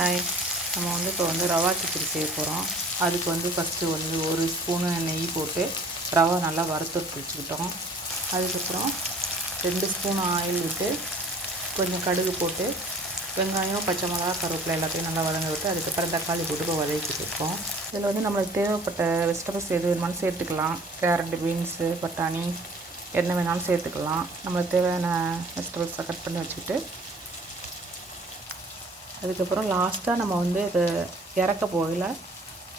Hi, நம்ம இப்போ ரவா கிச்சடி செய்ய போகிறோம். அதுக்கு ஃபஸ்ட்டு ஒரு ஸ்பூனு நெய் போட்டு ரவா நல்லா வறுத்து வச்சுக்கிட்டோம். அதுக்கப்புறம் 2 ஸ்பூன் ஆயில் விட்டு கொஞ்சம் கடுகு போட்டு வெங்காயம், பச்சை மிளகா, கருவேப்பிலை எல்லாத்தையும் நல்லா வதங்க விட்டு அதுக்கப்புறம் தக்காளி போட்டு இப்போ வதக்கிட்டு இருக்கோம். இதில் நம்மளுக்கு தேவைப்பட்ட வெஜிடபிள்ஸ் எது வேணுமாலும் சேர்த்துக்கலாம். கேரட், பீன்ஸு, பட்டாணி என்ன வேணாலும் சேர்த்துக்கலாம். நம்மளுக்கு தேவையான வெஜிடபிள்ஸை கட் பண்ணி வச்சுக்கிட்டு அதுக்கப்புறம் லாஸ்ட்டாக நம்ம இதை இறக்க போகல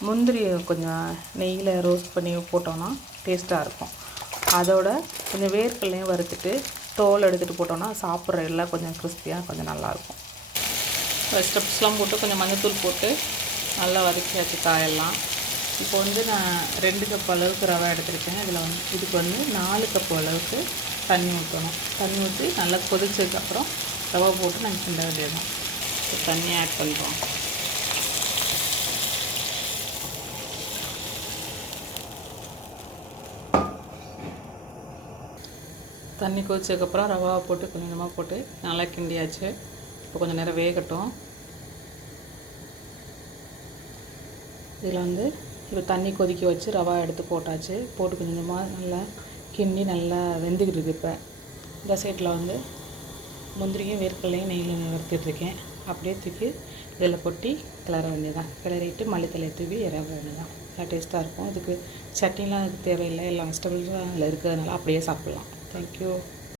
முந்திரி கொஞ்சம் நெய்யில் ரோஸ்ட் பண்ணி போட்டோன்னா டேஸ்ட்டாக இருக்கும். அதோட கொஞ்சம் வேர்க்கடலையும் வறுத்துட்டு தோல் எடுத்துகிட்டு போட்டோன்னா சாப்பிட்ற எல்லாம் கொஞ்சம் கிறிஸ்பியாக கொஞ்சம் நல்லாயிருக்கும். வெஜிடபிள்ஸ்லாம் போட்டு கொஞ்சம் மஞ்சத்தூள் போட்டு நல்லா வதக்கியாச்சு காயெல்லாம். இப்போ நான் 2 கப் அளவுக்கு ரவை எடுத்துருக்கேன். இதில் இதுக்கு 4 கப் அளவுக்கு தண்ணி ஊற்றணும். தண்ணி ஊற்றி நல்லா கொதிச்சதுக்கப்புறம் ரவை போட்டு நாங்கள் கிண்ட வேண்டியதுதான். தண்ணி ஆட் பண்ணுறோம். தண்ணி கொதிச்சதுக்கப்புறம் ரவாவை போட்டு கொஞ்சமாக போட்டு நல்லா கிண்டியாச்சு. இப்போ கொஞ்சம் நேரம் வேகட்டும். இதில் இப்போ தண்ணி கொதிக்க வச்சு ரவா எடுத்து போட்டாச்சு. போட்டு கொஞ்சமாக நல்லா கிண்டி நல்லா வெந்துக்கிட்டு இருக்கு. இப்போ இந்த சைடில் முந்திரியும் வேர்க்கடலையும் நெய்யில் வறுத்துட்ருக்கேன். அப்படியே தூக்கி இதில் கொட்டி கிளற வேண்டியதான். கிளறிட்டு மல்லித்தலையை தூவி இறங்க வேண்டியதான். நல்லா டேஸ்ட்டாக இருக்கும். இதுக்கு சட்னிலாம் அதுக்கு தேவையில்லை. எல்லா வெஜிடபிள்ஸும் அதில் இருக்கிறதுனால அப்படியே சாப்பிட்லாம். தேங்க்யூ.